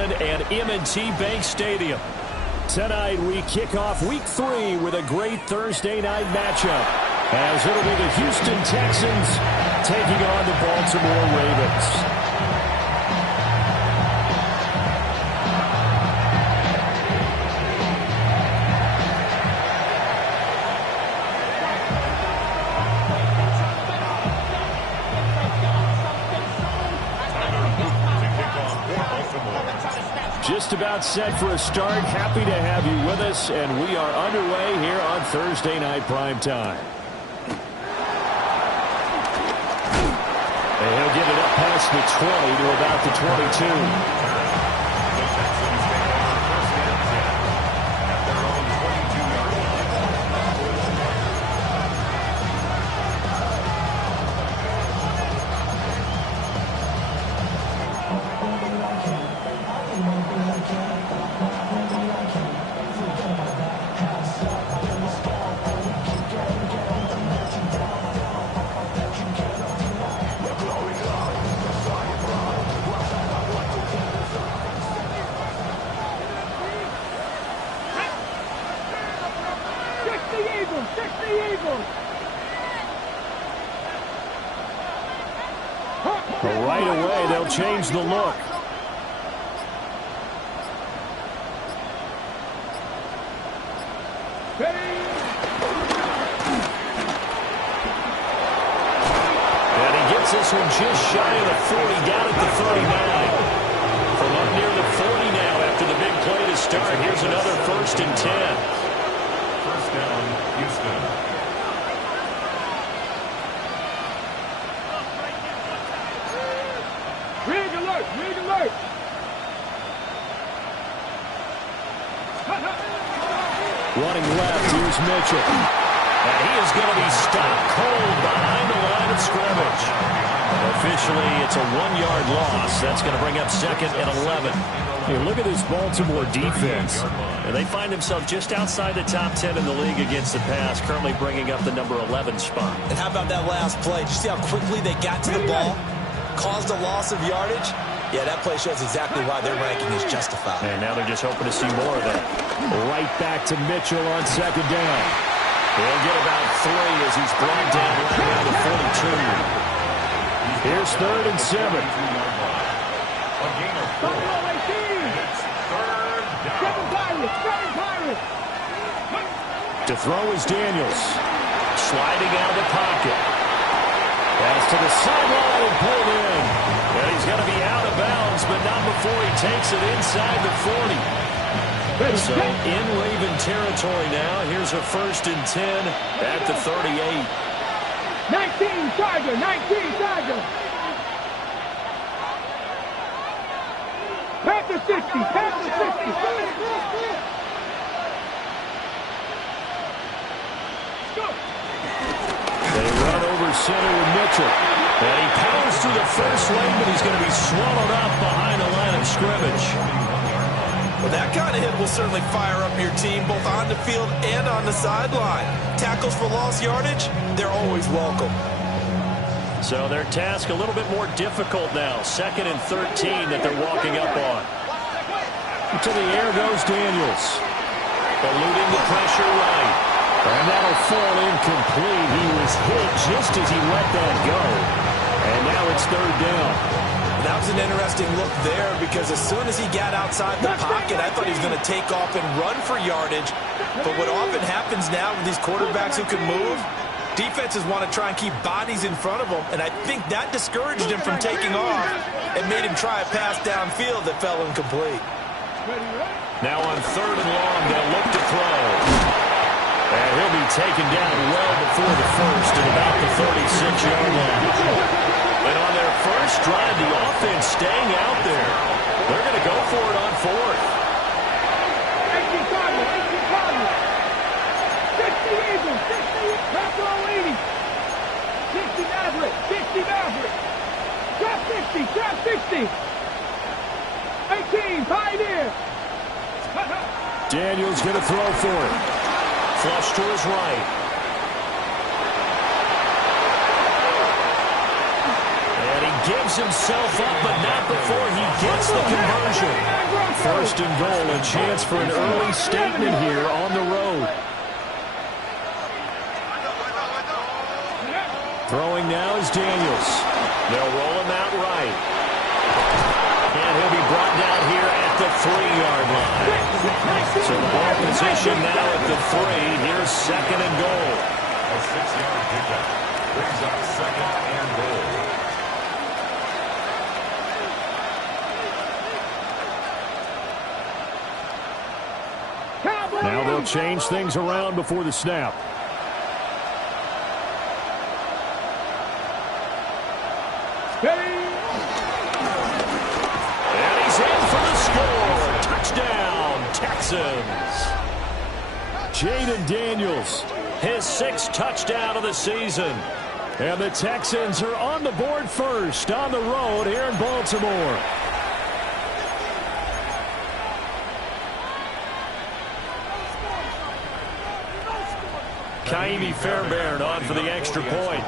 Allen and M&T Bank Stadium. Tonight we kick off Week 3 with a great Thursday night matchup, as it'll be the Houston Texans taking on the Baltimore Ravens. Just about set for a start. Happy to have you with us, and we are underway here on Thursday Night Primetime. And he'll get it up past the 20 to about the 22. Right away, they'll change the look. And he gets this one just shy of the 40, down at the 39. From up near the 40 now after the big play to start. Here's another 1st and 10. First down, Houston. Running left, here's Mitchell. And he is going to be stopped cold behind the line of scrimmage. Officially, it's a 1-yard loss. That's going to bring up 2nd and 11. Hey, look at this Baltimore defense. And they find themselves just outside the top 10 in the league against the pass, currently bringing up the number 11 spot. And how about that last play? Did you see how quickly they got to the ball? Caused a loss of yardage? Yeah, that play shows exactly why their ranking is justified. And now they're just hoping to see more of that. Right back to Mitchell on 2nd down. He'll get about 3 as he's brought down right around the 42. Here's 3rd and 7. To throw is Daniels. Sliding out of the pocket. Pass to the sideline and pulled in. And he's going to be out of bounds, but not before he takes it inside the 40. So in Raven territory now. Here's a 1st and 10 at the 38. 19 Tiger, 19 Tiger. Panther 60, Panther 60. They run over center with Mitchell. And he powers through the first lane, but he's going to be swallowed up behind the line of scrimmage. Well, that kind of hit will certainly fire up your team, both on the field and on the sideline. Tackles for lost yardage, they're always welcome. So their task a little bit more difficult now. 2nd and 13 that they're walking up on. To the air goes Daniels. Eluding the pressure right. And that'll fall incomplete. He was hit just as he let that go. And now it's 3rd down. That was an interesting look there because as soon as he got outside the pocket, I thought he was going to take off and run for yardage. But what often happens now with these quarterbacks who can move, defenses want to try and keep bodies in front of them, and I think that discouraged him from taking off and made him try a pass downfield that fell incomplete. Now on 3rd and long, they'll look to throw. And he'll be taken down well before the first at about the 36-yard line. And on their first drive, the offense staying out there. They're going to go for it on 4th. 60 Eagles, 60, Metro 80. 60 Maverick, 60 Maverick. Trap 60, trap 60. 18, Pioneer. Daniels going to throw for it. Flush to his right. And he gives himself up, but not before he gets the conversion. 1st and goal. A chance for an early statement here on the road. Throwing now is Daniels. They'll roll him out right. And he'll be brought down here at the 3-yard line. So the ball position now at the 3. Here's 2nd and goal. A 6-yard pickup brings up 2nd and goal. Now they'll change things around before the snap. And he's in for the score. Touchdown, Texans. Jaden Daniels, his 6th touchdown of the season. And the Texans are on the board first on the road here in Baltimore. Ka'imi Fairbairn on for the extra point.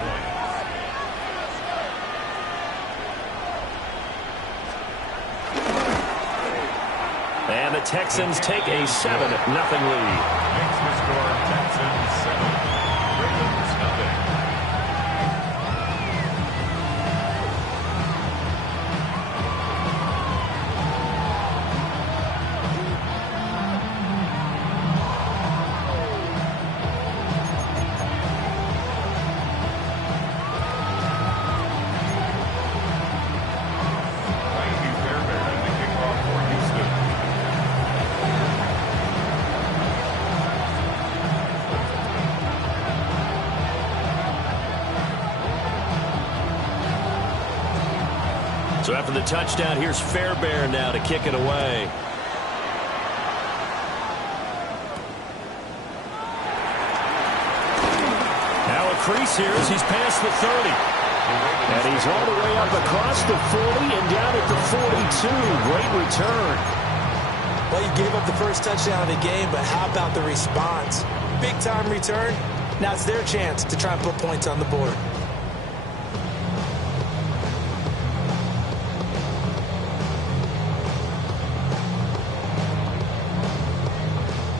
And the Texans take a 7-0 lead. Makes the score Texans 7. Ravens nothing. So after the touchdown, here's Fairbairn now to kick it away. Now a crease here as he's past the 30. And he's all the way up across the 40 and down at the 42. Great return. Well, you gave up the first touchdown of the game, but how about the response? Big-time return. Now it's their chance to try and put points on the board.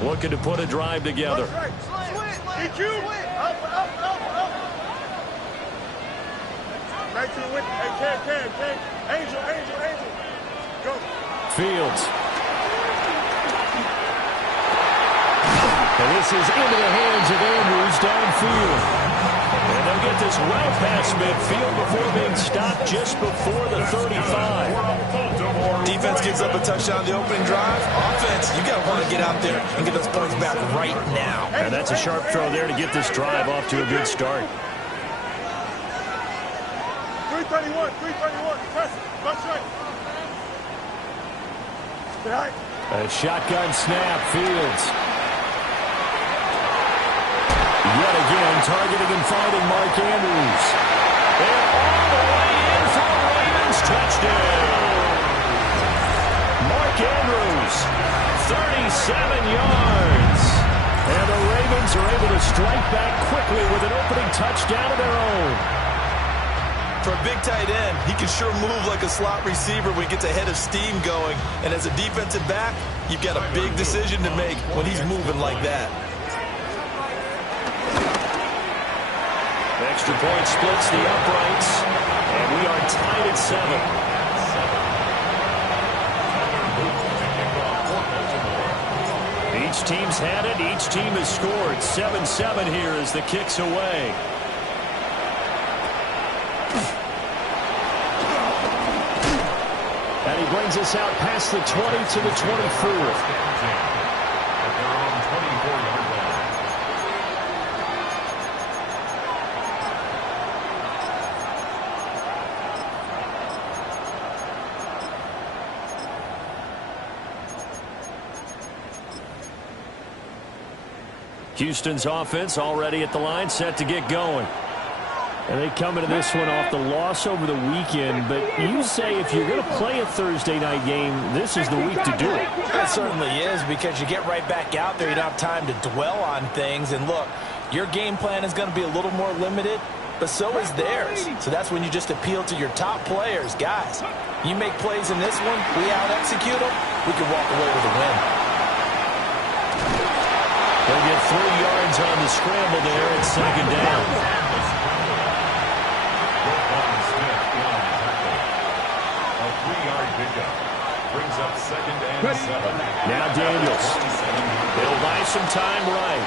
Looking to put a drive together. Fields. And this is into the hands of Andrews downfield. And they'll get this well past midfield before being stopped just before the 35. Defense gives up a touchdown on the opening drive. Offense, you got to want to get out there and get those points back right now. And that's a sharp throw there to get this drive off to a good start. 331, 331, press it, left right. A shotgun snap, Fields. Yet again, targeting and finding Mark Andrews. And all the way in for a Ravens touchdown. Mark Andrews, 37 yards. And the Ravens are able to strike back quickly with an opening touchdown of their own. For a big tight end, he can sure move like a slot receiver when he gets a head of steam going. And as a defensive back, you've got a big decision to make when he's moving like that. Extra point splits the uprights, and we are tied at 7. Each team's had it. Each team has scored. 7-7 here as the kick's away. And he brings us out past the 20 to the 24. Houston's offense already at the line, set to get going. And they come into this one off the loss over the weekend. But you say if you're going to play a Thursday night game, this is the week to do it. It certainly is, because you get right back out there. You don't have time to dwell on things. And look, your game plan is going to be a little more limited, but so is theirs. So that's when you just appeal to your top players. Guys, you make plays in this one, we out-execute them, we can walk away with a win. They'll get 3 yards on the scramble there. It's second down. A 3-yard pickup brings up second and 7. Now Daniels. They'll buy some time right.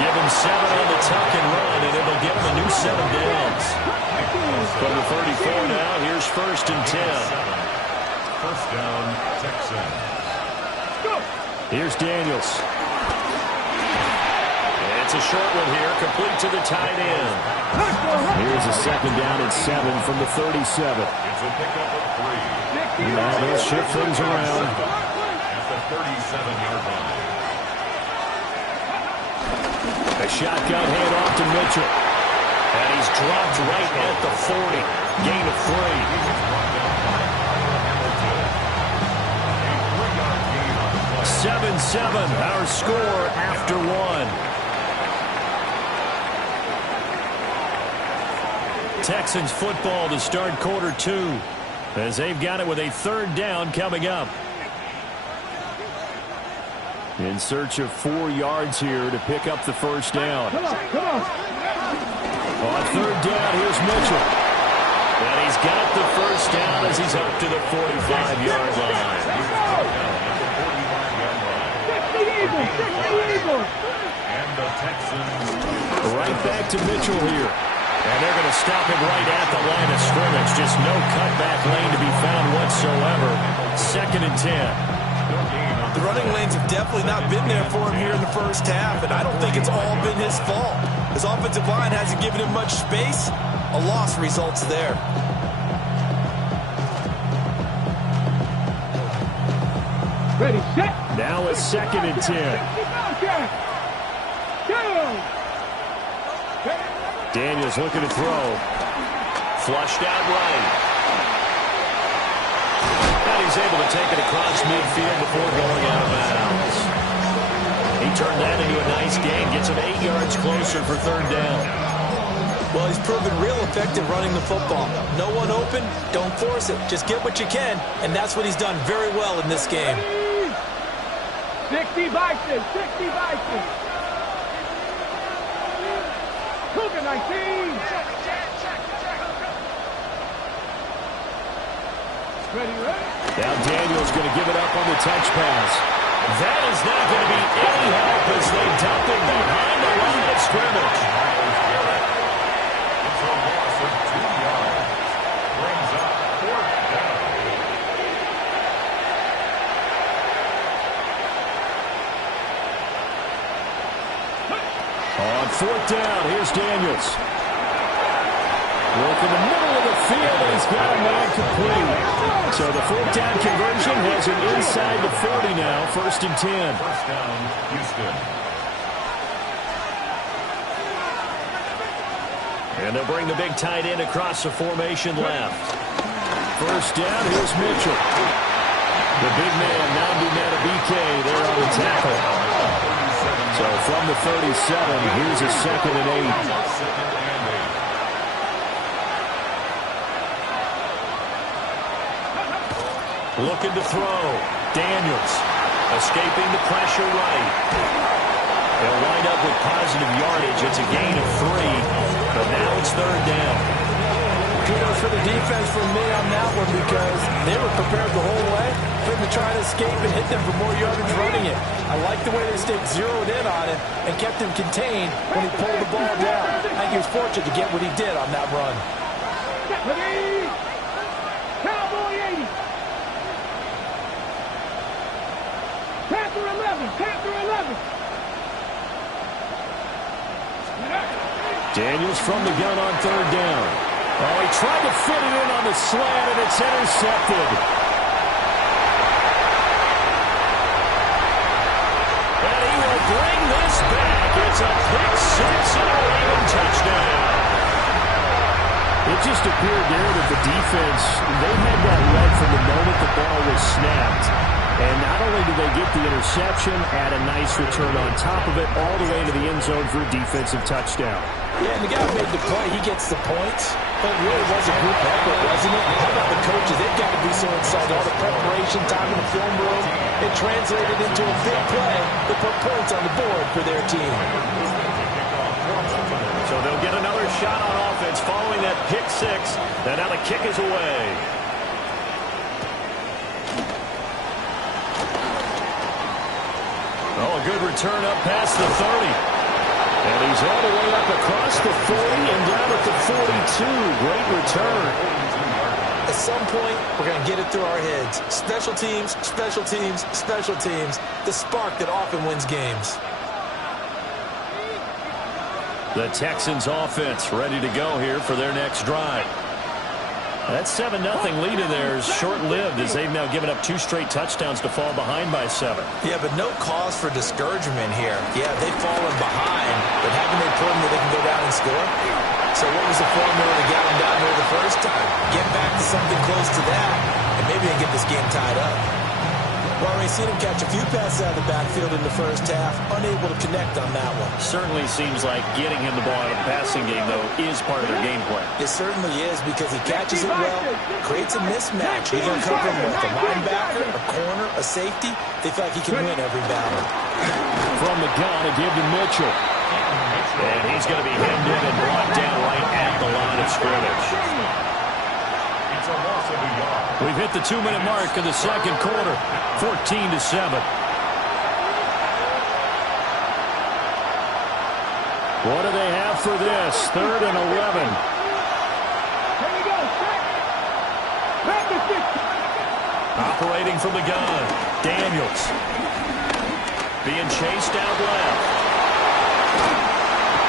Give him 7 on the tuck and run, and it'll give him a new 7 downs. From the 34 now, here's first and 10. First down, Texans. Here's Daniels. It's a short one here, complete to the tight end. Here's a second down and 7 from the 37. It's a pickup of 3. Now they'll shift things around. At the 37-yard line. A shotgun handoff to Mitchell. And he's dropped right at the 40. Gain of 3. 7-7, our score after 1. Texans football to start quarter 2 as they've got it with a third down coming up. In search of 4 yards here to pick up the first down. Come on. On third down, here's Mitchell. And he's got the first down as he's up to the 45-yard line. 60 Eagles. And the Texans. Right back to Mitchell here. And they're going to stop him right at the line of scrimmage. Just no cutback lane to be found whatsoever. Second and 10. The running lanes have definitely not been there for him here in the first half, and I don't think it's all been his fault. His offensive line hasn't given him much space. A loss results there. Ready, set. Now it's second and 10. Daniels looking to throw. Flushed out right. And he's able to take it across midfield before going out of bounds. He turned that into a nice gain. Gets him 8 yards closer for third down. Well, he's proven real effective running the football. No one open, don't force it. Just get what you can, and that's what he's done very well in this game. 60 Vikings. Cougar 19. Ready. Now Daniels going to give it up on the touch pass. That is not going to be any help as they dump him behind the line of scrimmage. It's a loss of 2 yards. Brings up fourth down. On fourth down, here's Daniels. Look in the middle of the field, and he's got a man complete. So the fourth down conversion has him inside the 40 now, first and 10. First down, Houston. And they'll bring the big tight end across the formation left. First down, here's Mitchell. The big man, Nnamdi Madubuike, there on the tackle. So from the 37, here's a second and 8. Looking to throw. Daniels escaping the pressure right. They'll wind up with positive yardage. It's a gain of 3, but now it's third down. Kudos for the defense from me on that one because they were prepared the whole way for him to try to escape and hit them for more yardage running it. I like the way they stayed zeroed in on it and kept him contained when he pulled the ball down. I think he was fortunate to get what he did on that run. Cowboy 80. Panther 11. Daniels from the gun on third down. Oh, he tried to fit it in on the slant, and it's intercepted. And he will bring this back. It's a pick six and a Raven touchdown. It just appeared there that the defense, they had that lead from the moment the ball was snapped. And not only did they get the interception, add a nice return on top of it, all the way to the end zone for a defensive touchdown. Yeah, and the guy who made the play, he gets the points. It really was a group effort, wasn't it? How about the coaches? They've got to be so excited. All the preparation time in the film room, it translated into a big play that put points on the board for their team. So they'll get another shot on offense following that pick six. And now the kick is away. Oh, a good return up past the 30. And he's all the way up across the 40 and down at the 42. Great return. At some point, we're going to get it through our heads. Special teams, special teams, special teams. The spark that often wins games. The Texans offense ready to go here for their next drive. That 7-0 lead in there is short-lived as they've now given up 2 straight touchdowns to fall behind by 7. Yeah, but no cause for discouragement here. Yeah, they've fallen behind, but haven't they proven that they can go down and score? So what was the formula that got them down there the first time? Get back to something close to that, and maybe they get this game tied up. Well, we've seen him catch a few passes out of the backfield in the first half, unable to connect on that one. Certainly seems like getting him the ball in a passing game, though, is part of their game plan. It certainly is because he catches it well, creates a mismatch. He's going to come from a linebacker, a corner, a safety. They feel like he can win every battle. From the gun, a give to Mitchell. And he's going to be hemmed in and brought down right at the line of scrimmage. It's a loss of a yard. We've hit the 2-minute mark of the second quarter, 14-7. What do they have for this? 3rd and 11. Here we go. Practice. Operating from the gun, Daniels. Being chased out left.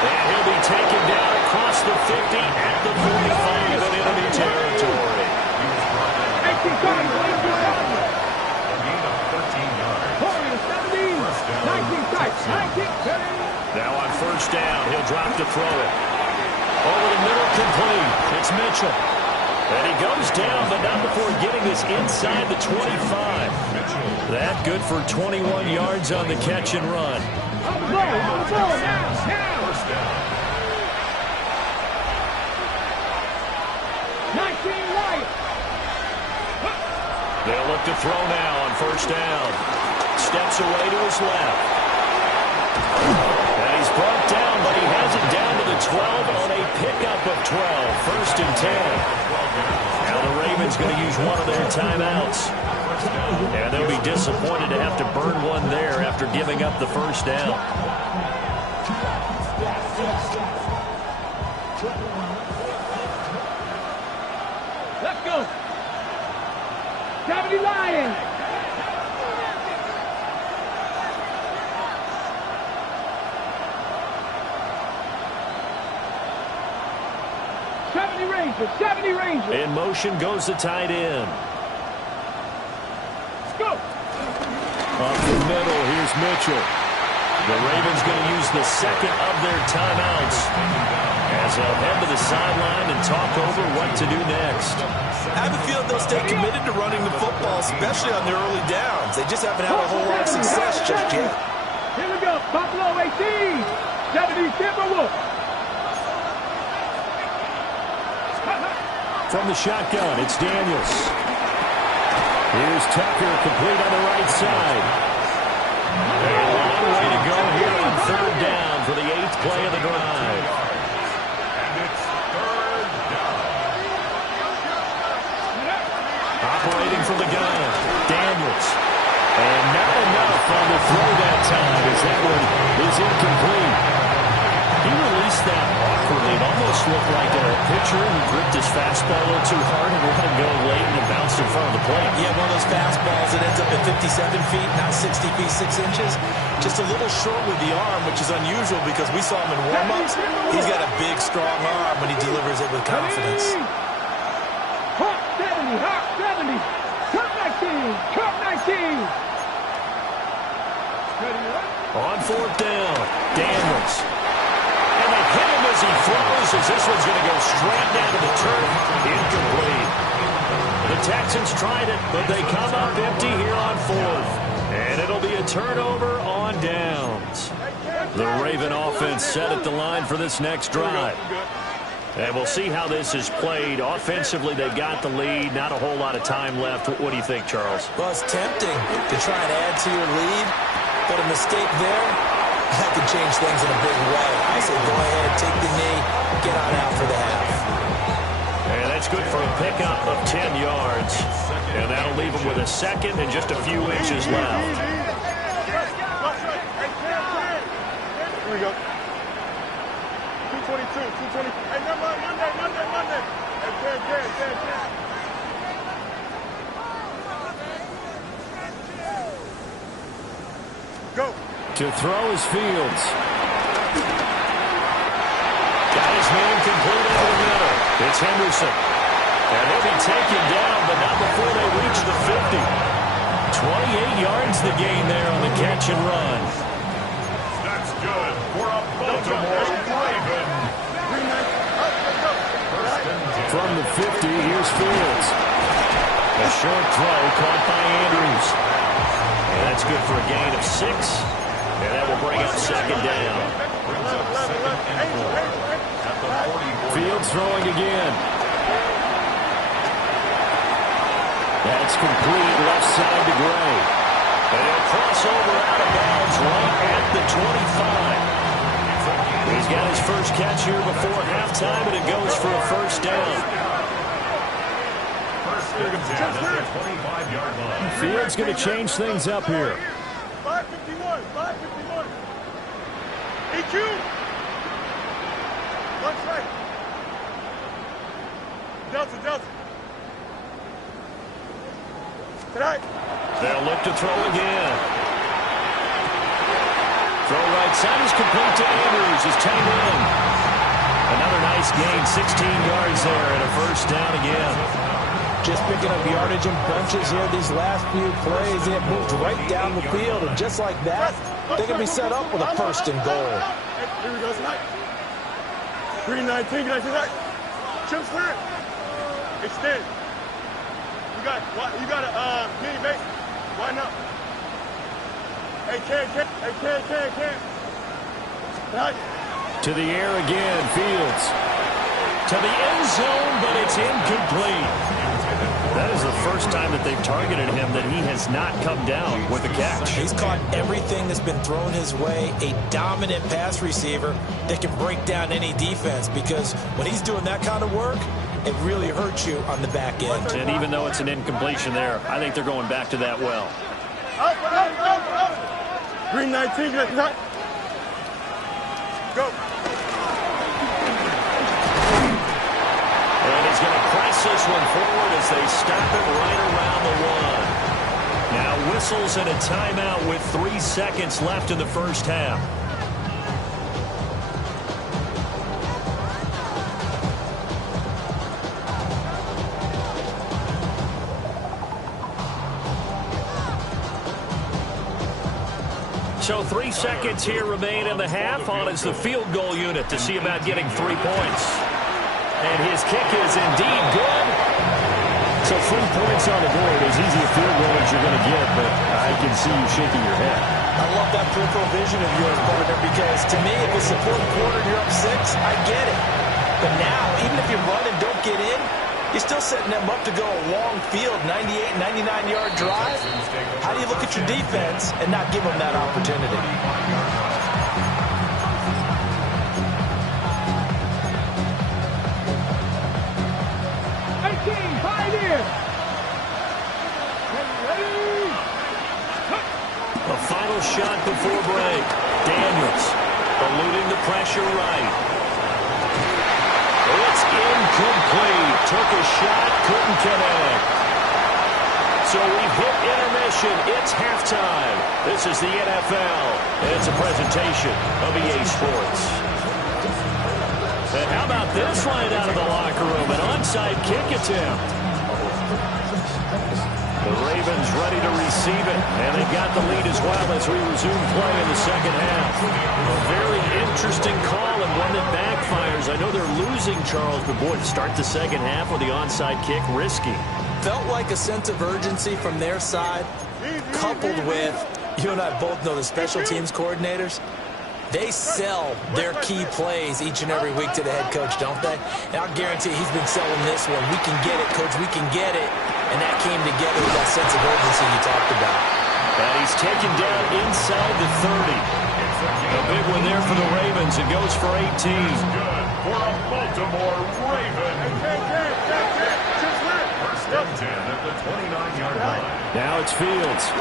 And he'll be taken down across the 50 at the 45 in enemy territory. 18 times, A gain of 13 yards. 19 times, 19. Now on first down, he'll drop to throw it. Over the middle, complete. It's Mitchell. And he goes down, but not before getting this inside the 25. That good for 21 yards on the catch and run. On the ball, now. First down. 19 right. They'll look to throw now on first down. Steps away to his left. And he's brought down, but he has it down to the 12 on a pickup of 12. First and 10. Now the Ravens going to use one of their timeouts. And they'll be disappointed to have to burn one there after giving up the first down. Let's go. 70 Lions. In motion goes the tight end. Let's go. Up the middle, here's Mitchell. The Ravens going to use the second of their timeouts as they'll head to the sideline and talk over what to do next. I have a feeling they'll stay committed to running the football, especially on their early downs. They just haven't had a whole lot of success just yet. Here we go. Buffalo 18. 70 Timberwolves. From the shotgun, it's Daniels. Here's Tucker, complete on the right side. A long way to go here on third down for the 8th play of the drive. And it's third down. Operating from the gun, Daniels. And not enough on the throw that time as that one is incomplete. He released that awkwardly. It almost looked like a pitcher who gripped his fastball a little too hard and let it go late and it bounced in front of the plate. Yeah, one of those fastballs that ends up at 57 feet, not 60 feet, 6 inches. Just a little short with the arm, which is unusual because we saw him in warm-ups. He's got a big, strong arm when he delivers it with confidence. Hawk 70, Hawk 70. Cup 19, Cup 19. On fourth down, Daniels. And they hit him as he throws as this one's going to go straight down to the turf. Incomplete. The Texans tried it, but they come up empty here on fourth. And it'll be a turnover on downs. The Raven offense set at the line for this next drive. And we'll see how this is played. Offensively, they've got the lead. Not a whole lot of time left. What do you think, Charles? Well, it's tempting to try and add to your lead, but a mistake there, that could change things in a big way. I say go ahead, take the knee, get on out for the half. And that's good for a pickup of 10 yards. And that'll leave them with a second and just a few inches left. Here we go. 222, 220. Hey, Monday. Hey, can. Go. To throw is Fields. Got his man complete over the middle. It's Henderson. And he'll be taken down, but not before they reach the 50. 28 yards the gain there on the catch and run. That's good for a Baltimore Raven. From the 50, here's Fields. A short throw caught by Andrews. And that's good for a gain of 6. And that will bring up second down. Fields throwing again. That's complete left side to Gray. And he'll cross over out of bounds right at the 25. He's got his first catch here before halftime, and it goes for a first down. First down at the 25-yard line. Fields going to change things up here. 551. EQ. One strike. Delta. Tonight. They'll look to throw again. Throw right side is complete to Andrews. Is taken in. Another nice gain, 16 yards there, and a first down again. Just picking up yardage in bunches here these last few plays, and it moved right down the field. And just like that, they can be set up with a first and goal. Here we go tonight. 319. Chip clear. Extend. You got a mini base. Why not? Hey, can. Right. To the air again, Fields. To the end zone, but it's incomplete. That is the first time that they've targeted him that he has not come down with a catch. He's caught everything that's been thrown his way, a dominant pass receiver that can break down any defense, because when he's doing that kind of work, it really hurts you on the back end. And even though it's an incompletion there, I think they're going back to that well. 319. Go. And he's going to press this one forward as they stop it right around the 1. Now whistles and a timeout with 3 seconds left in the first half. So 3 seconds here remain in the half. On is the field goal unit to see about getting 3 points. And his kick is indeed good. So 3 points on the board, as easy a field goal as you're going to get, but I can see you shaking your head. I love that peripheral vision of yours, partner, because to me, if it's the fourth quarter and you're up 6, I get it. But now, even if you run and don't get in, you're still setting them up to go a long field, 98, 99-yard drive. How do you look at your defense and not give them that opportunity? 18, Pioneer. A final shot before break. Daniels eluding the pressure right. It's incomplete. Took a shot, couldn't connect. So we've hit intermission. It's halftime. This is the NFL, and it's a presentation of EA Sports. And how about this right out of the locker room? An onside kick attempt. The Ravens ready to receive it, and they've got the lead as well as we resume play in the second half. A very interesting call and one that backfires. I know they're losing, Charles, but boy, to start the second half with the onside kick, risky. Felt like a sense of urgency from their side, coupled with, you and I both know the special teams coordinators, They sell their key plays each and every week to the head coach, don't they? And I'll guarantee he's been selling this one. We can get it, coach. We can get it. And that came together with that sense of urgency you talked about. And he's taken down inside the 30. A big one there for the Ravens. It goes for 18. Good for a Baltimore Raven. First and 10 at the 29-yard line. Now it's Fields.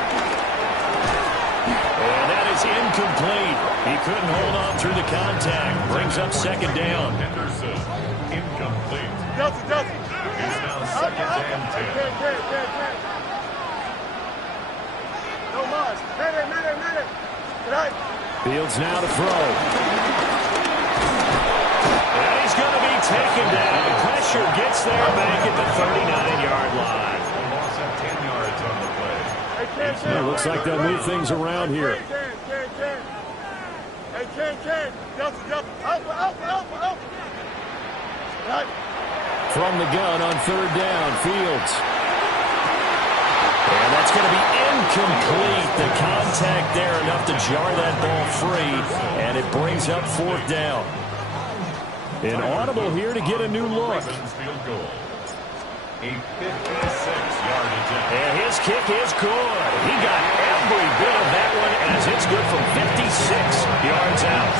And that is incomplete. He couldn't hold on through the contact. Brings up second down. Henderson, incomplete. Delta. It's now second and 10. No mas. Minute. Right. Fields now to throw. And he's going to be taken down. Pressure gets there back at the 39-yard line. A loss of 10 yards on the play. It looks like they'll move things around here. Hey, Ken. Delta. Alpha. Right. From the gun on third down, Fields. And that's going to be incomplete. The contact there enough to jar that ball free, and it brings up fourth down. An audible here to get a new look. Ravens field goal. A 56-yard attempt. And his kick is good. He got every bit of that one as it's good from 56 yards out.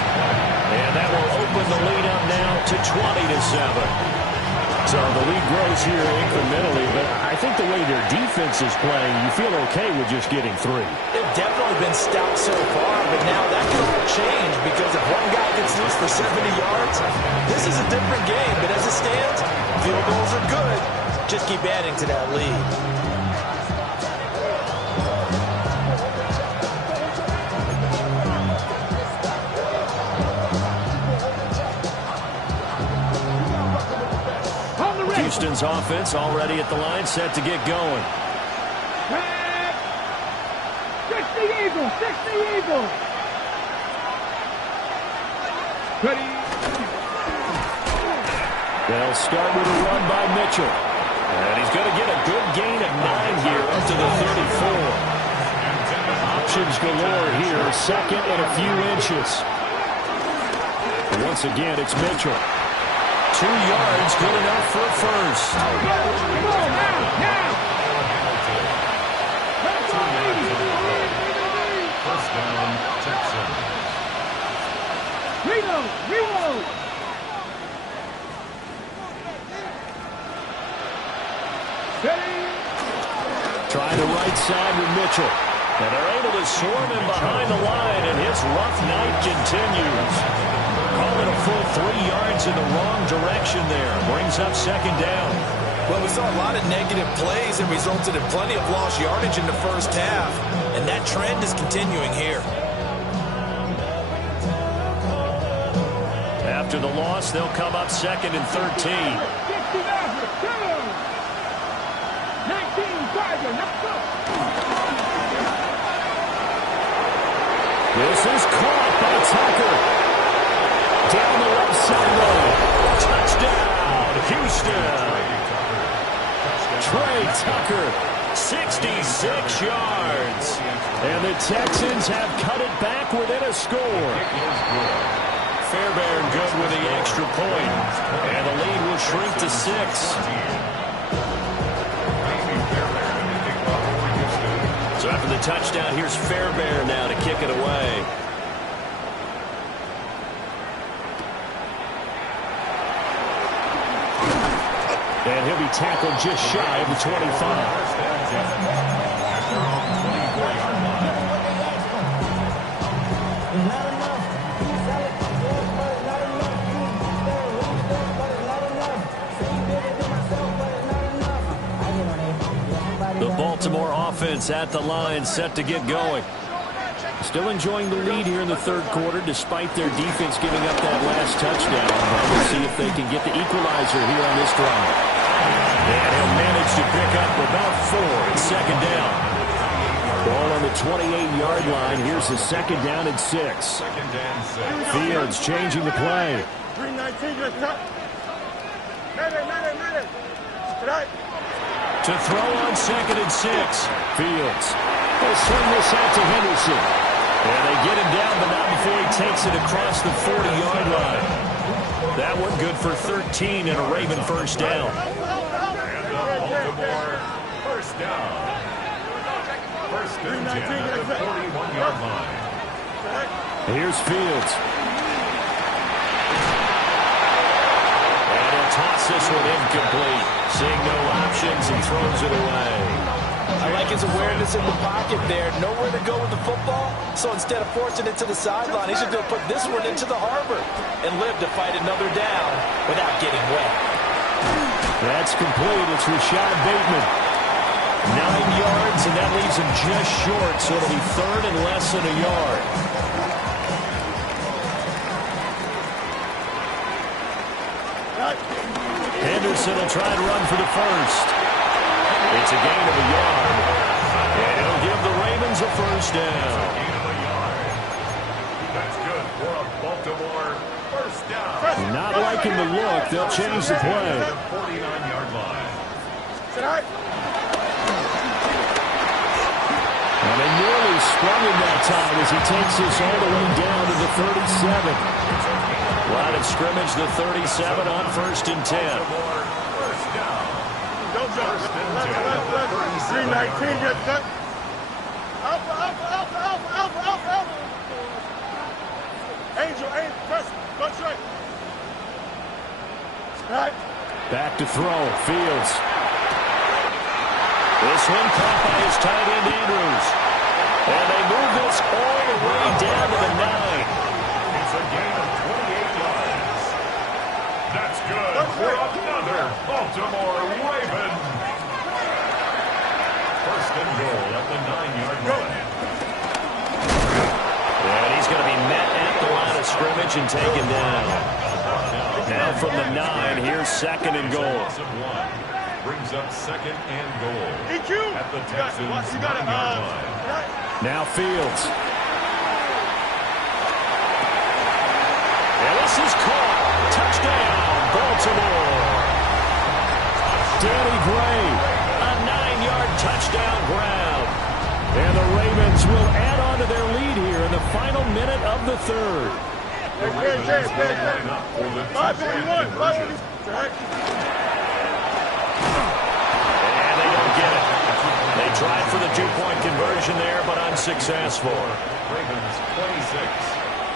And that will open the lead up now to 20-7. So the lead grows here incrementally, but I think the way their defense is playing, you feel okay with just getting 3. They've definitely been stout so far, but now that could all change because if one guy gets loose for 70 yards, this is a different game. But as it stands, field goals are good. Just keep adding to that lead. Houston's offense already at the line, set to get going. 60 Eagles. Ready. They'll start with a run by Mitchell. And he's going to get a good gain of 9 here up to the 34. Options galore here, second and a few inches. Once again, it's Mitchell. 2 yards, good enough for a first. Now. First down, Texans. Reload. Trying the right side with Mitchell. And they're able to swarm him behind the line, and his rough night continues. Call it a full 3 yards in the wrong direction there. Brings up second down. Well, we saw a lot of negative plays that resulted in plenty of lost yardage in the first half, and that trend is continuing here. After the loss, they'll come up second and 13. 19 Tiger, let's go. This is caught by Tucker. Down the left sideline. Touchdown, Houston. Trey Tucker, 66 yards. And the Texans have cut it back within a score. Fairbairn good with the extra point. And the lead will shrink to 6. So after the touchdown, here's Fairbairn now to kick it away. And he'll be tackled just shy of the 25. The Baltimore offense at the line, set to get going. Still enjoying the lead here in the third quarter, despite their defense giving up that last touchdown. We'll see if they can get the equalizer here on this drive. And he'll manage to pick up about 4. It's second down. Ball on the 28-yard line. Here's the second down and 6. Fields changing the play. 319, you're cut. Minute. Right. To throw on second and 6. Fields. They'll swing this out to Henderson. And they get him down, but not before he takes it across the 40-yard line. That one good for 13 and a Raven first down. And Baltimore first down. First and 10 at the 41-yard line. Here's Fields. And he'll toss this one incomplete. Seeing no options and throws it away. I like his awareness in the pocket there. Nowhere to go with the football, so instead of forcing it to the sideline, he's just going to put this one into the harbor and live to fight another down without getting wet. That's complete. It's Rashad Bateman. 9 yards, and that leaves him just short, so it'll be third and less than a yard. Henderson will try to run for the first. It's a gain of a yard, and it'll give the Ravens a first down. Gain of a yard. That's good for a Baltimore first down. Not liking the look, they'll change the play. 49-yard line. And they nearly sprung him that time as he takes this all the way down to the 37. Line of scrimmage, the 37 on first and 10. First down. Don't jump. First and 10. 319, get cut. Alpha, alpha, alpha, alpha, alpha, alpha, alpha. Angel, press. Go straight. Right. Back to throw, Fields. This one caught by his tight end, Andrews. And they move this all the way down to the 9. It's a gain of 28 yards. That's good for another Baltimore Raven. First and goal at the 9-yard line. And he's going to be met at the line of scrimmage and taken down. Now from the 9, here's second and goal. Loss of 1 brings up second and goal EQ. at the Texans' 9-yard line. Now Fields. And this is caught. Touchdown, Baltimore. Danny Gray, a 9-yard touchdown grab. And the Ravens will add on to their lead here in the final minute of the third. The Ravens will line up for the two-point conversion. And they don't get it. They tried for the two-point conversion there, but unsuccessful. Ravens 26,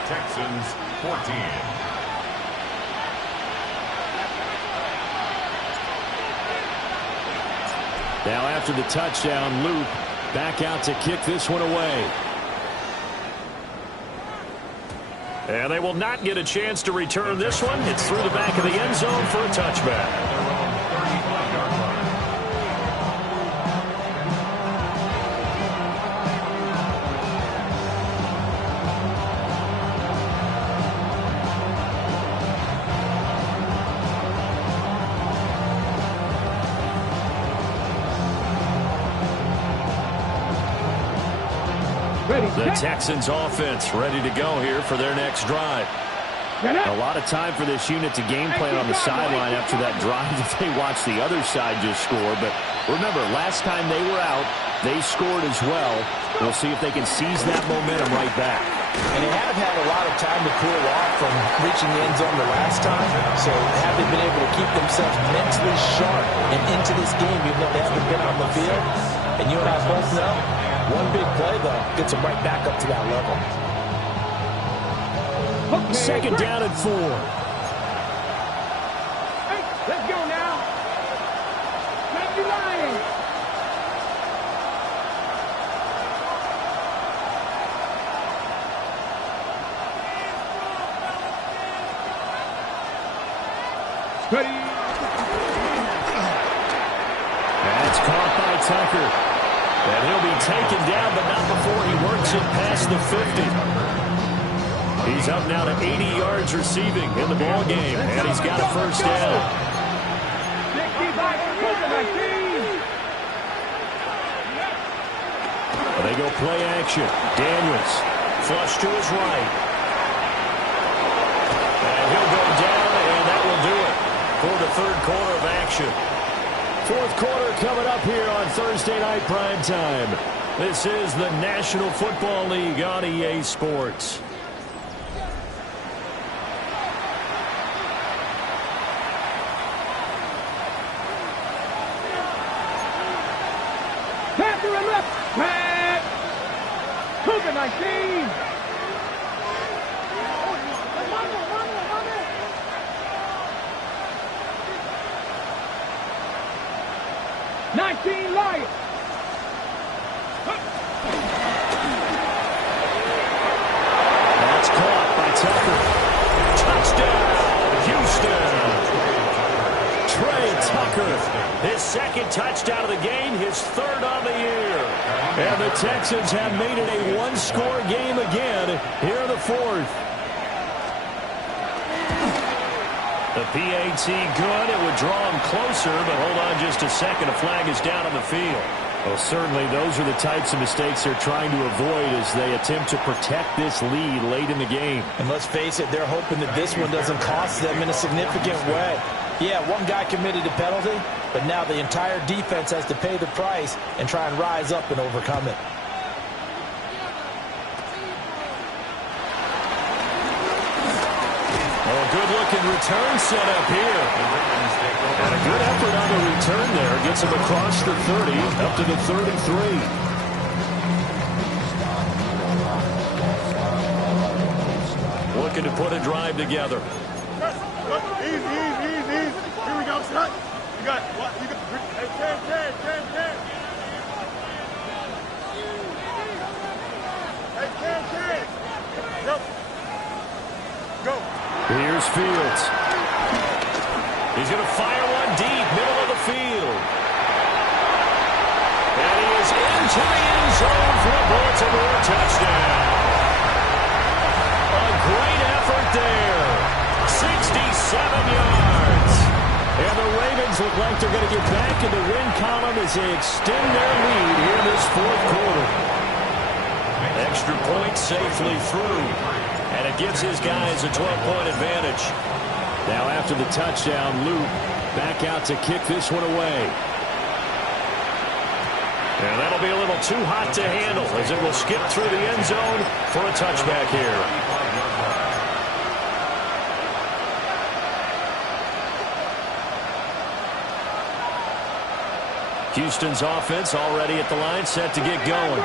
Texans 14. Now after the touchdown, Luke back out to kick this one away. And they will not get a chance to return this one. It's through the back of the end zone for a touchback. Their own 35-yard line. The Texans offense ready to go here for their next drive. A lot of time for this unit to game plan on the sideline after that drive that they watched the other side just score. But remember, last time they were out, they scored as well. We'll see if they can seize that momentum right back. And they haven't had a lot of time to cool off from reaching the end zone the last time. So have they been able to keep themselves mentally sharp and into this game even though they haven't been on the field? And you and I both know, one big play, though, gets them right back up to that level. Okay, Second down and 4. Hey, let's go now. Take your line. Ready. That's caught by Tucker. And he'll be taken down, but not before he works it past the 50. He's up now to 80 yards receiving in the ball game, and he's got a first down. 65, They go play action. Daniels, flush to his right. And he'll go down, and that will do it for the third quarter of action. Fourth quarter coming up here on Thursday Night Primetime. This is the National Football League on EA Sports. Panther and left. Pat. Cougar 19. Lions. That's caught by Tucker. Touchdown, Houston. Trey Tucker, his second touchdown of the game, his third on the year. And the Texans have made it a one-score game again here in the fourth. The PAT good. It would draw him closer, but hold on just a second. A flag is down on the field. Well, certainly those are the types of mistakes they're trying to avoid as they attempt to protect this lead late in the game. And let's face it, they're hoping that this one doesn't cost them in a significant way. Yeah, one guy committed a penalty, but now the entire defense has to pay the price and try and rise up and overcome it. Good-looking return set up here. And a good effort on the return there. Gets him across the 30, up to the 33. Looking to put a drive together. Easy. Here we go, son. You got what? You got 10. Hey, 10. Yep. Go. Here's Fields. He's going to fire one deep, middle of the field. And he is into the end zone for a Baltimore touchdown. A great effort there. 67 yards. And the Ravens look like they're going to get back in the win column as they extend their lead here in this fourth quarter. Extra point safely through. And it gives his guys a 12-point advantage. Now after the touchdown, Luke back out to kick this one away. And that'll be a little too hot to handle as it will skip through the end zone for a touchback here. Houston's offense already at the line, set to get going.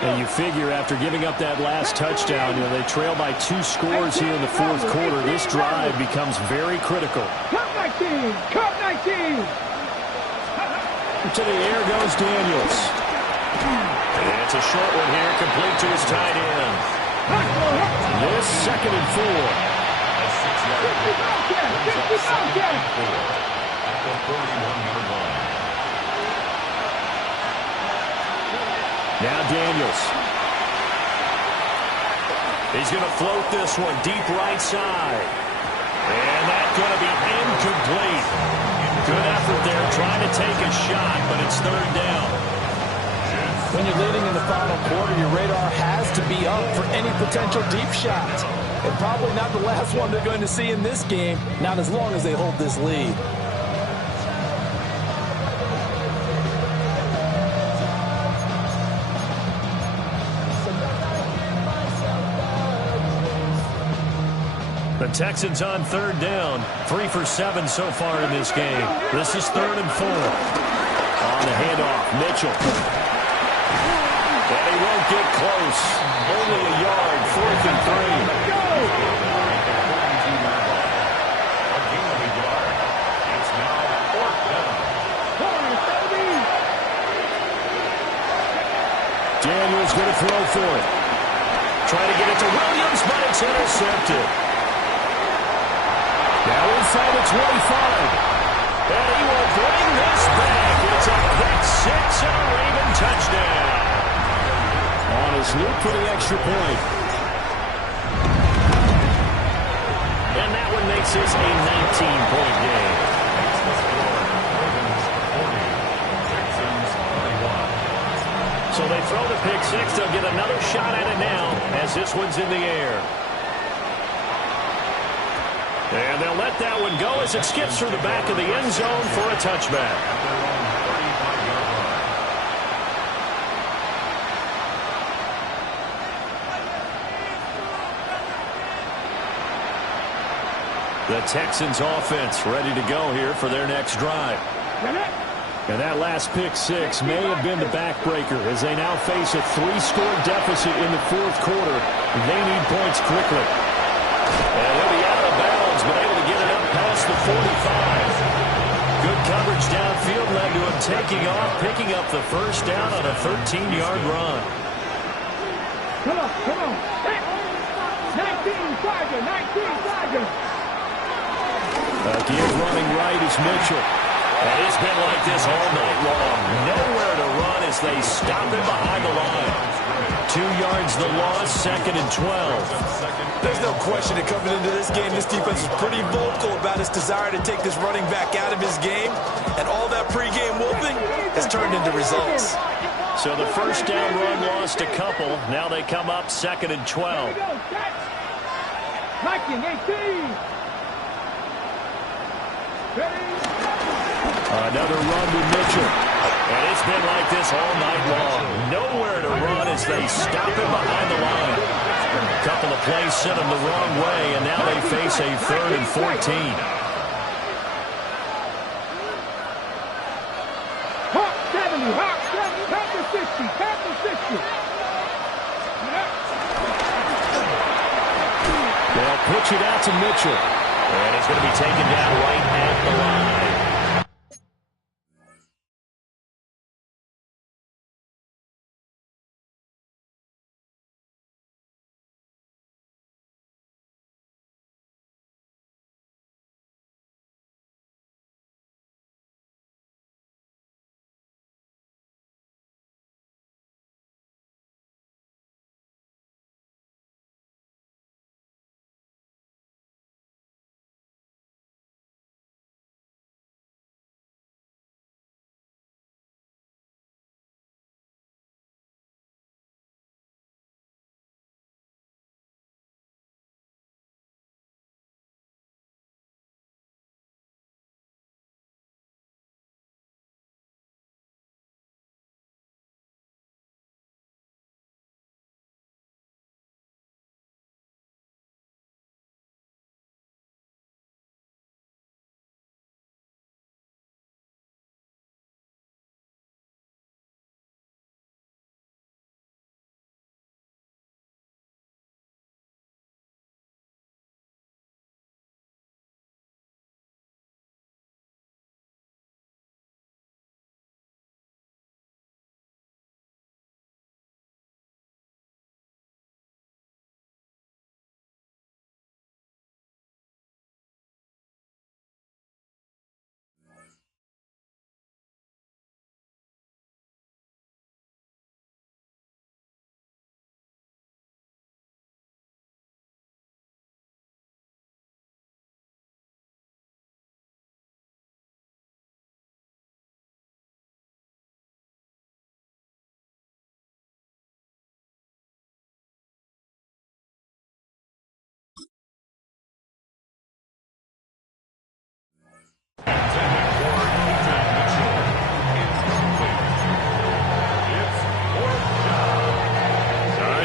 And you figure after giving up that last touchdown, they trail by 2 scores here in the fourth quarter. This drive becomes very critical. Cup 19. To the air goes Daniels. And it's a short one here, complete to his tight end. This 2nd and 4. Now Daniels. He's going to float this one deep right side. And that's going to be incomplete. Good effort there trying to take a shot, but it's 3rd down. When you're leading in the final quarter, your radar has to be up for any potential deep shots. And probably not the last one they're going to see in this game, not as long as they hold this lead. The Texans on 3rd down. 3 for 7 so far in this game. This is 3rd and 4. On the handoff, Mitchell. And he won't get close. Only a yard, 4th and 3. Daniels going to throw for it. Trying to get it to Williams, but it's intercepted. Now inside the 25. And he will bring this back. It's a pick 6 and a Raven touchdown. On his loop for the extra point. And that one makes this a 19-point game. So they throw the pick 6. They'll get another shot at it now as this one's in the air. And they'll let that one go as it skips through the back of the end zone for a touchback. The Texans offense ready to go here for their next drive. And that last pick six may have been the backbreaker as they now face a 3-score deficit in the fourth quarter. They need points quickly. And he'll be out of bounds, but able to get it up past the 45. Good coverage downfield led to him taking off, picking up the first down on a 13-yard run. Come on. 19 Tiger, 19 Tiger. Again, running right is Mitchell. And it's been like this all night long. Nowhere to run as they stop him behind the line. 2 yards the loss, 2nd and 12. There's no question that coming into this game, this defense is pretty vocal about its desire to take this running back out of his game. And all that pregame whooping has turned into results. So the first down run lost a couple. Now they come up 2nd and 12. Viking 18. Another run to Mitchell. And it's been like this all night long. Nowhere to run as they stop him behind the line. A couple of plays sent him the wrong way, and now they face a 3rd and 14. Hawk 70, Panther 60, Panther 60. They'll pitch it out to Mitchell. And it's going to be taken down right at the line.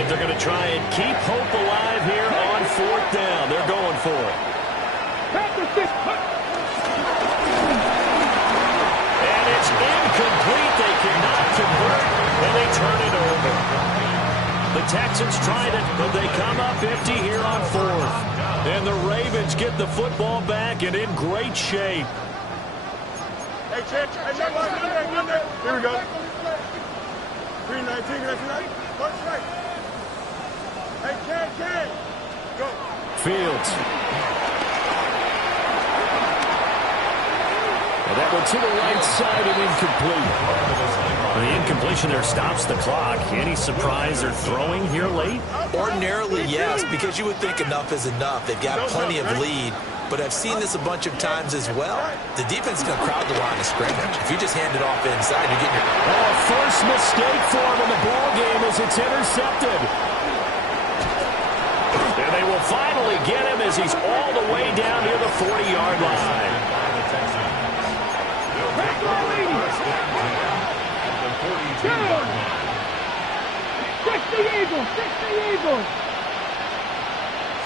They're going to try and keep hope alive here on 4th down. They're going for it. And it's incomplete. They cannot convert, and they turn it over. The Texans tried it, but they come up empty here on 4th. And the Ravens get the football back and in great shape. Hey, check. Here we go. 319, what's right? Hey, Ken, go. Fields. And that one to the right side and incomplete. The incompletion there stops the clock. Any surprise they're throwing here late? Ordinarily, yes, because you would think enough is enough. They've got plenty of lead. But I've seen this a bunch of times as well. The defense is going to crowd the line of scrimmage. If you just hand it off inside, you're getting your... First mistake for him in the ball game as it's intercepted. And they will they'll finally get him as he's all the way down near the 40-yard line. Back row 80. 60 Eagles, 60 Eagles.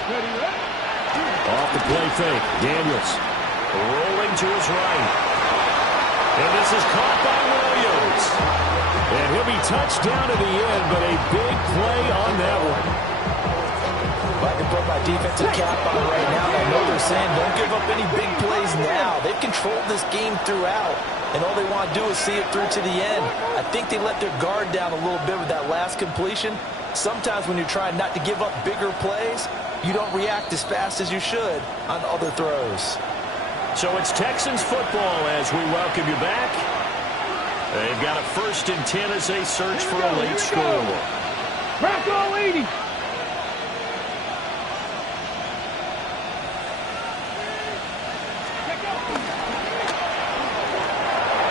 Ready, right? Off the play fake, Daniels rolling to his right. And this is caught by Williams. And he'll be touched down to the end, but a big play on that one. If I can put my defensive cap on right now, I know they're saying don't give up any big plays now. They've controlled this game throughout, and all they want to do is see it through to the end. I think they let their guard down a little bit with that last completion. Sometimes when you're trying not to give up bigger plays, you don't react as fast as you should on other throws. So it's Texans football as we welcome you back. They've got a 1st and 10 as they search for a late score. Back row 80.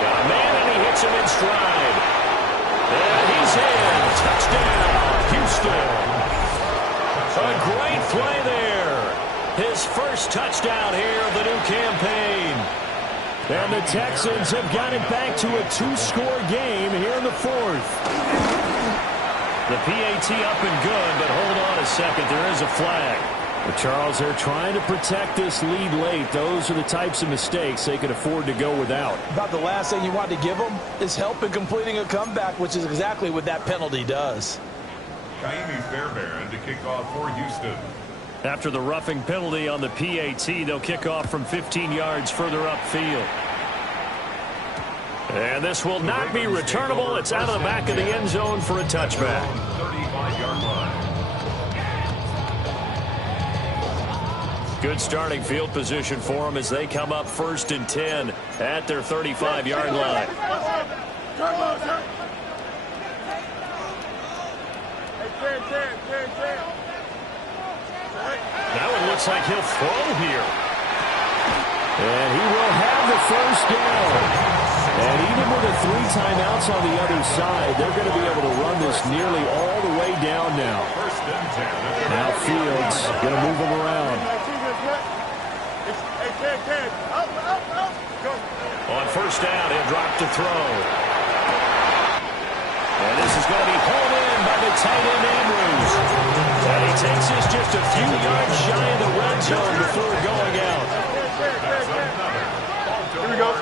Got a man and he hits him in stride. And he's in. Touchdown, Houston. A great play there. His first touchdown here of the new campaign. And the Texans have got it back to a 2-score game here in the 4th. The PAT up and good, but hold on a second. There is a flag. But Charles, they're trying to protect this lead late. Those are the types of mistakes they could afford to go without. About the last thing you want to give them is help in completing a comeback, which is exactly what that penalty does. Kaimi Fairbairn to kick off for Houston. After the roughing penalty on the PAT, they'll kick off from 15 yards further upfield. And this will not be returnable. It's out of the back of the end zone for a touchback. 35-yard line. Good starting field position for them as they come up 1st and 10 at their 35-yard line. That one looks like he'll throw here. And he will have the 1st down. And even with the 3 timeouts on the other side, they're going to be able to run this nearly all the way down now. Now Fields going to move him around. On 1st down, he'll drop to throw. And this is going to be pulled in by the tight end Andrews. And he takes this just a few yards shy of the red zone before going out. Here we go.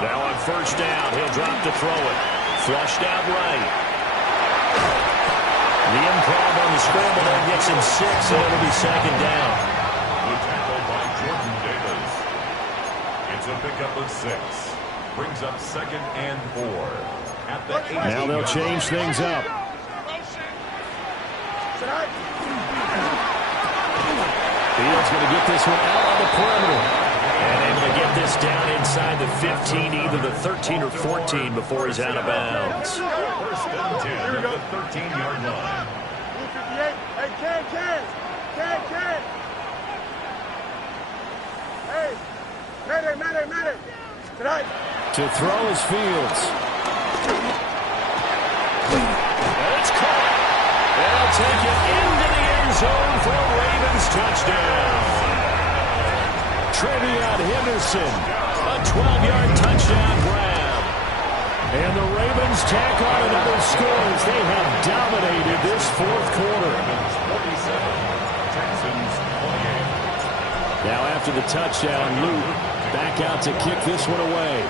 Now on 1st down, he'll drop to throw it. Flushed out right. The improv on the scramble there gets him 6, and it'll be 2nd down. The tackle by Jordan Davis. It's a pickup of 6. Brings up 2nd and 4. At the 8. Now they'll change things up. Fields going to get this one out on the perimeter. And able to get this down inside the 15, either the 13 or 14 before he's out of bounds. 1st and 10 at the 13-yard line. Hey, Ken. Hey, Matter. Tonight. To throw is Fields. And it's caught. And they'll take it into the end zone for a Ravens touchdown. Trevion Henderson, a 12-yard touchdown grab. And the Ravens tack on another score as they have dominated this 4th quarter. 47, Texans 28. Now after the touchdown, Luke back out to kick this one away.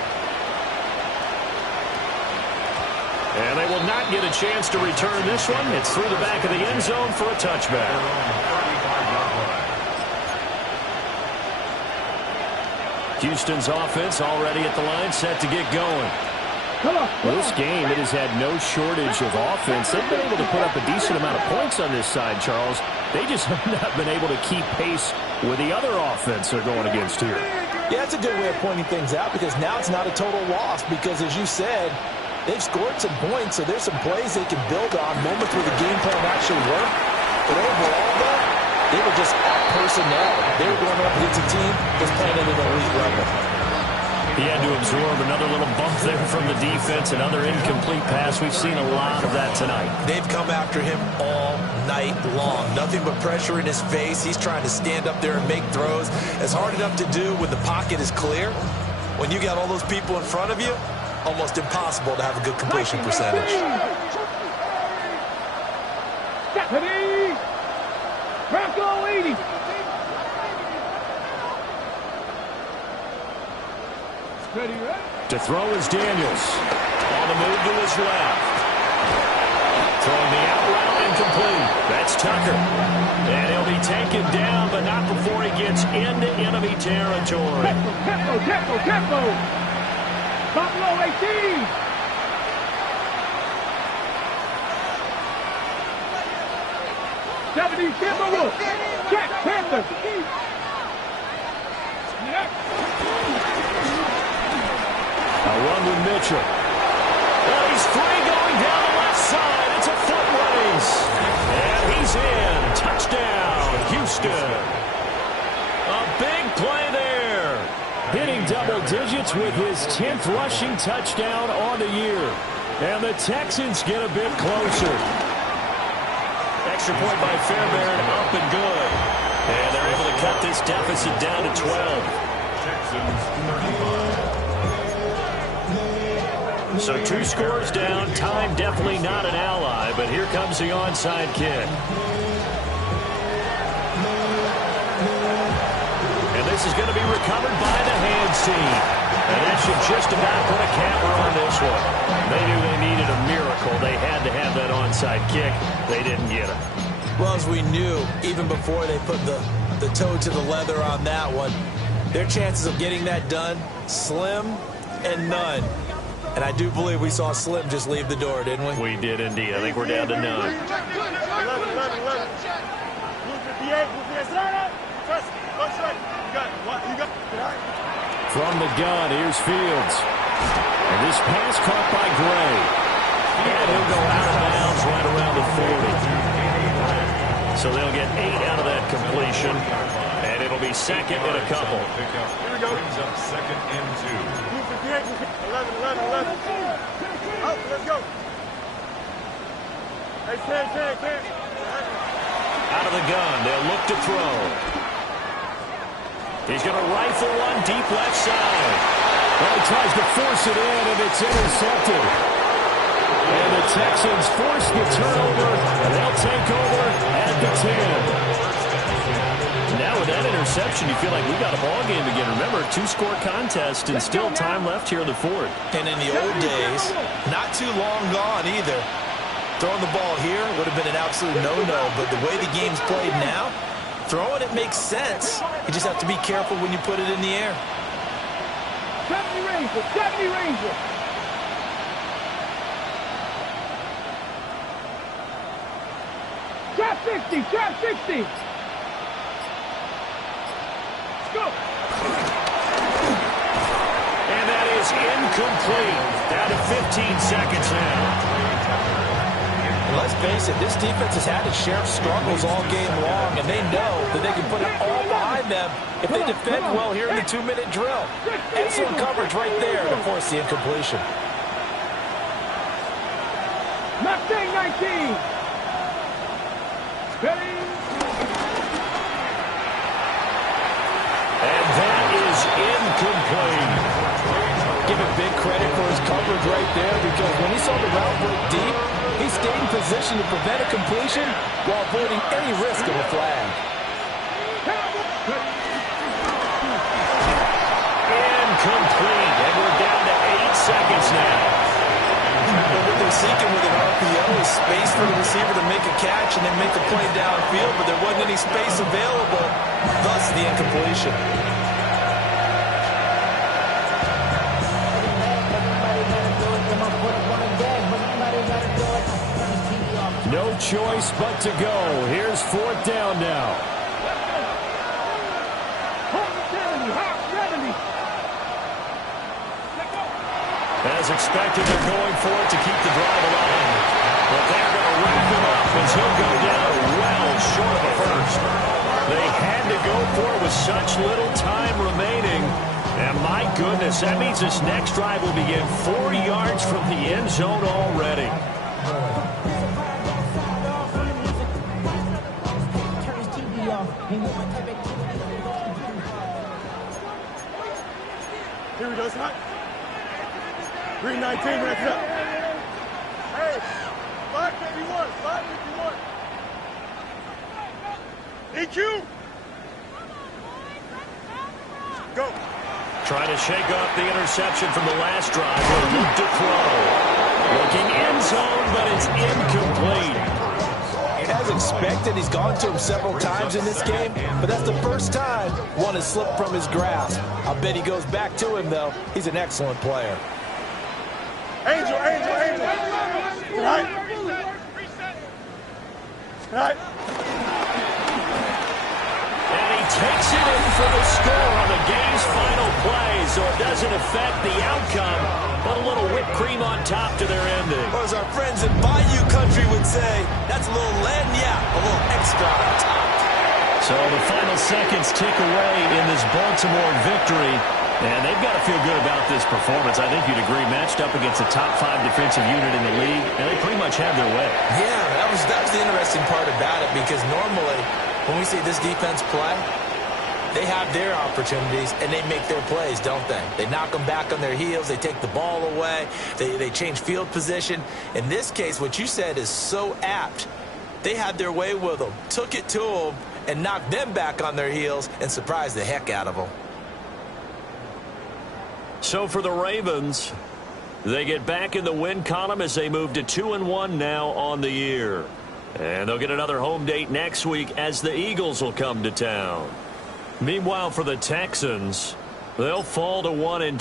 And they will not get a chance to return this one. It's through the back of the end zone for a touchback. Houston's offense already at the line, set to get going. This game, it has had no shortage of offense. They've been able to put up a decent amount of points on this side, Charles. They just have not been able to keep pace with the other offense they're going against here. Yeah, that's a good way of pointing things out because now it's not a total loss because, as you said, they've scored some points, so there's some plays they can build on, moments where the game plan actually worked. But overall, though, they were just out personnel. They were going up against a team that's playing at an elite level. He had to absorb another little bump there from the defense, another incomplete pass. We've seen a lot of that tonight. They've come after him all night long. Nothing but pressure in his face. He's trying to stand up there and make throws. It's hard enough to do when the pocket is clear. When you got all those people in front of you, almost impossible to have a good completion percentage. Bronco 80. To throw is Daniels. On the move to his left. Throwing the out route incomplete. That's Tucker. And he'll be taken down, but not before he gets into enemy territory. Tempo. Buffalo 18. Timberwolves. Jack Panther. A run with Mitchell. Well, he's free going down the left side. It's a foot race. And he's in. Touchdown, Houston. A big play there. Hitting double digits with his 10th rushing touchdown on the year. And the Texans get a bit closer. Extra point by Fairbairn, up and good. And they're able to cut this deficit down to 12. Texans 35. So 2 scores down. Time definitely not an ally, but here comes the onside kick. And this is going to be recovered by the hands team. And that should just about put a capper on this one. They knew they needed a miracle. They had to have that onside kick. They didn't get it. Well, as we knew, even before they put the toe to the leather on that one, their chances of getting that done, slim and none. And I do believe we saw Slim just leave the door, didn't we? We did indeed. I think we're down to none. 11. From the gun, here's Fields. And this pass caught by Gray. And he'll go out of bounds right around the 40. So they'll get 8 out of that completion. And it'll be second and a couple. Here we go. Brings up second and 2. 11. Up, let's go. Hey, 10. Out of the gun, they'll look to throw. He's going to rifle one deep left side. Well, he tries to force it in, and it's intercepted. And the Texans force the turnover, and they'll take over at the 10. Now with that interception, you feel like we got a ball game again. Remember, 2-score contest and still time left here in the 4th. And in the old days, not too long gone either. Throwing the ball here would have been an absolute no-no, but the way the game's played now, throwing it makes sense. You just have to be careful when you put it in the air. 70 Ranger. Trap 60. Let's go. And that is incomplete. Down to 15 seconds now. Let's face it, this defense has had its share of struggles all game long, and they know that they can put it all behind them if they defend well here in the 2-minute drill. Excellent coverage right there to force the incompletion. Mustang 19. Ready. And that is incomplete. Give him big credit for his coverage right there, because when he saw the route break deep, he stayed in position to prevent a completion while avoiding any risk of a flag. Incomplete. And we're down to 8 seconds now. But what they're seeking with an RPO is space for the receiver to make a catch and then make a play downfield, but there wasn't any space available, thus the incompletion. No choice but to go. Here's 4th down now. 70. As expected, they're going for it to keep the drive alive. But they're going to wrap him up as he'll go down well short of a first. They had to go for it with such little time remaining. And my My goodness, that means this next drive will begin 4 yards from the end zone already. Here we go, son. 3:19, wraps it up. Hey, 551, 551. EQ. Go. Trying to shake off the interception from the last drive. He'll look to throw. Looking end zone, but it's incomplete. As expected, he's gone to him several times in this game, but that's the first time one has slipped from his grasp. I bet he goes back to him, though. He's an excellent player. Angel. Right. Right. And he takes it in for the score on the game's final play, so it doesn't affect the outcome, but a little whipped cream on top to their ending. Or as our friends in Bayou Country would say, that's a little lagniappe, a little extra on top. So the final seconds tick away in this Baltimore victory, and they've got to feel good about this performance. I think you'd agree, matched up against a top 5 defensive unit in the league, and they pretty much had their way. Yeah, that was the interesting part about it, because normally when we see this defense play, they have their opportunities, and they make their plays, don't they? They knock them back on their heels. They take the ball away. They change field position. In this case, what you said is so apt. They had their way with them, took it to them, and knocked them back on their heels and surprised the heck out of them. So for the Ravens, they get back in the win column as they move to 2-1 now on the year. And they'll get another home date next week as the Eagles will come to town. Meanwhile, for the Texans, they'll fall to 1-2.